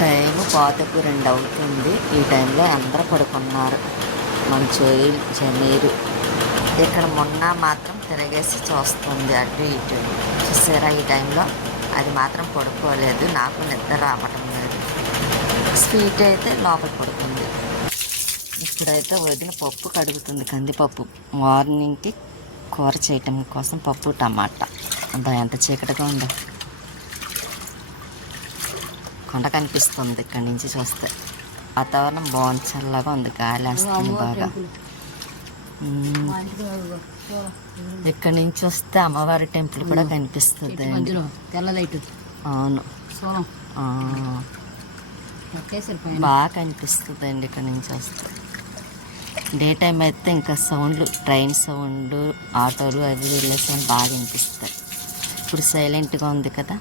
Time 2:2 అవుతుంది. ఈ టైంలో అందరూ పడుకున్నారు. మంచు జమీరు ఇక్కడ మొన్న మాత్రం తిరగేసి చూస్తుంది అటు ఇటు. చూసారా ఈ టైంలో అది మాత్రం పడుకోలేదు. నాకు నిద్ర రావటం లేదు. స్వీట్ అయితే లోపల పడుకుంది. ఇప్పుడైతే వదిన పప్పు కడుగుతుంది, కందిపప్పు. మార్నింగ్కి కూర చేయటం కోసం పప్పు టమాటా. అబ్బా ఎంత చీకటిగా ఉందో. కొండ కనిపిస్తుంది ఇక్కడి నుంచి చూస్తే. వాతావరణం బాగుంది, చల్లగా ఉంది, గాలి వేస్తుంది బాగా. ఇక్కడి నుంచి వస్తే అమ్మవారి టెంపుల్ కూడా కనిపిస్తుంది. అవును, బాగా కనిపిస్తుంది అండి ఇక్కడ నుంచి వస్తే. డే టైం అయితే ఇంకా సౌండ్లు, ట్రైన్ సౌండ్, ఆటోలు అవి వెళ్ళే సౌండ్ బాగా వినిపిస్తాయి. ఇప్పుడు సైలెంట్గా ఉంది కదా.